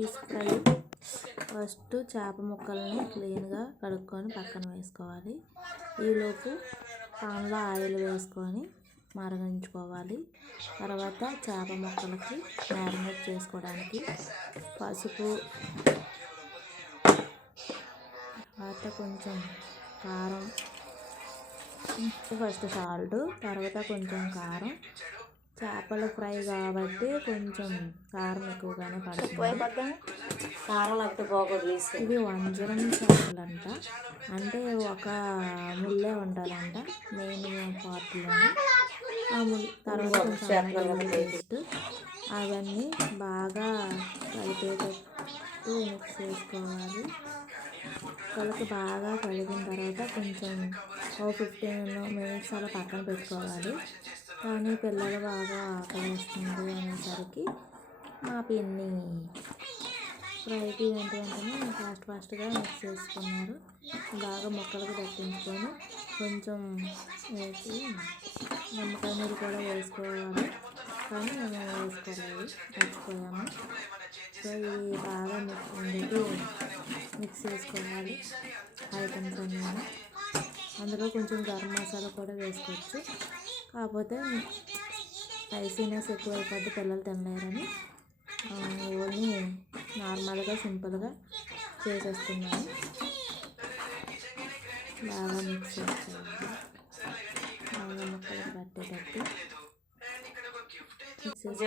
Fish fry first చేప ముక్కల్ని క్లీన్గా కడుక్కొని పక్కన వేసుకోవాలి. ఈలోపు పాన్లో ఆయిల్ వేసుకొని మరిగించుకోవాలి. తర్వాత చేప ముక్కలకి మ్యారినేట్ చేసుకోవడానికి పసుపు, తర్వాత కొంచెం కారం, ఫస్ట్ సాల్ట్, తర్వాత కొంచెం కారం. చేపల ఫ్రై కాబట్టి కొంచెం కారం ఎక్కువగానే పడుతుంది. ఇది వంజరం చేపలంట, అంటే ఒక ముల్లే ఉండాలంట మెయిన్ పార్ట్లోని. ఆ తర్వాత కొంచెం పేస్ట్ అవన్నీ బాగా కలిపేటట్టు మిక్స్ చేసుకోవాలి. ముక్కలకి బాగా కలిగిన తర్వాత కొంచెం 15 మినిట్స్ అలా పక్కన పెట్టుకోవాలి. కానీ పిల్లలు బాగా ఆకలిస్తుంది అనేసరికి మా పిన్ని ఫ్రైకి వెంటనే ఫాస్ట్గా మిక్స్ చేసుకున్నారు. బాగా ముక్కలకు దట్టించుకొని కొంచెం వేసి నిమ్మకాయ నీళ్ళు కూడా వేసుకోవాలి, కానీ మేము వేసుకోలేదు, మర్చిపోయాము. సో ఇది బాగా మిక్స్ చేసుకోవాలి ఐటమ్స్ అన్నీ. అందులో కొంచెం గరం మసాలా కూడా వేసుకోవచ్చు, కాకపోతే స్పైసీనెస్ ఎక్కువ అయిపోద్ది, పిల్లలు తినలేరని ఓన్లీ నార్మల్గా సింపుల్గా చేసేస్తున్నాను. బాగా మిక్స్ చేసుకోవాలి, బాగా ముక్కలకు పట్టేటట్టు మిక్స్ చేసుకోవాలి.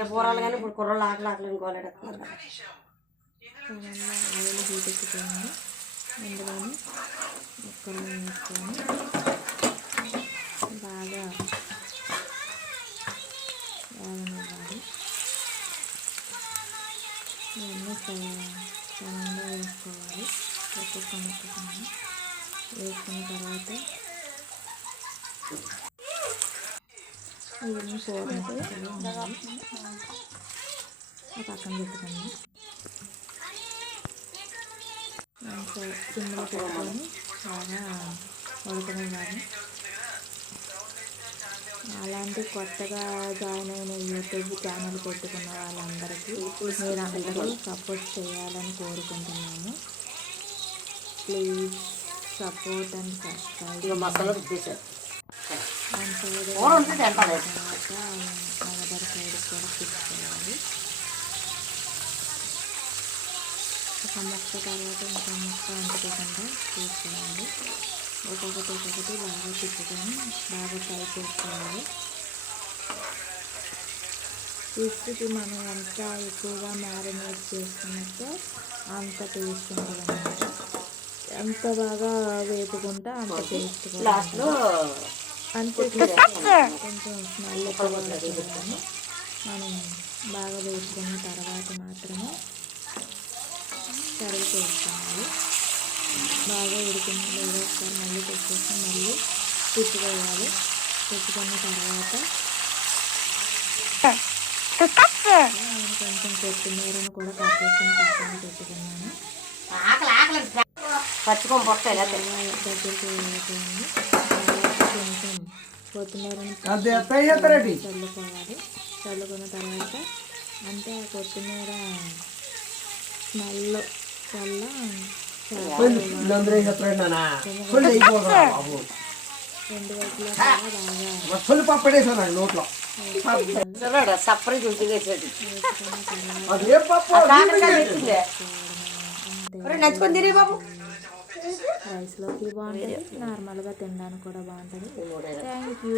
ఆయిల్ హీట్ ఎక్కిపోయింది, అందులోని ముక్కలు వేసుకొని బాగా వేగనివ్వాలి. ఇవన్నీ సమంగా వేసుకోవాలి. ఒక్కొక్క ముక్కని వేసుకున్న తర్వాత ఇవన్నీ 4 ముక్కలు ఉండాలి. పక్కన పెట్టుకోండి. సిమ్లో పెట్టుకొని బాగా ఉడకనివ్వాలి. అలాంటి కొత్తగా జాయిన్ అయిన యూట్యూబ్ ఛానల్ పెట్టుకున్న వాళ్ళందరికీ మీరందరూ సపోర్ట్ చేయాలని కోరుకుంటున్నాము. Please support and subscribe. Other side కూడా తిప్పుకోవాలి. ఒక ముక్క తర్వాత ఇంకో ముక్క అంటుకోకుండా తీసుకోవాలి. ఒక్కొక్కటి బాగా తిప్పుకొని బాగా ఫ్రై చేసుకోవాలి. ఫిష్కి మనం ఎంత ఎక్కువగా మ్యారినేట్ చేసుకుంటే అంత టేస్ట్ ఉంటుంది అన్నమాట. ఎంత బాగా వేపుకుంటే అంత టేస్ట్. లాస్ట్లో అంతే కొంచెం స్మెల్ ఎక్కువ వస్తుంది. మనం బాగా వేసుకున్న తర్వాత మాత్రమే సర్వ్ చేసుకోవాలి. బాగా ఉడికింది లేదా ఒకసారి మళ్ళీ తెచ్చేసి మళ్ళీ తిప్పుకోవాలి. తిప్పుకున్న తర్వాత నేను కొంచెం కొత్తిమీరను కూడా కట్ చేసి పక్కన పెట్టుకున్నాను. దగ్గరికి వెళ్ళిపోయింది. కొంచెం కొత్తిమీరను చల్లుకోవాలి. చల్లుకున్న తర్వాత అంటే ఆ కొత్తిమీర స్మెల్ వల్ల రెండు వైపులా రైస్లోకి బాగుంటుంది, నార్మల్గా తినడానికి కూడా బాగుంటుంది. Thank you.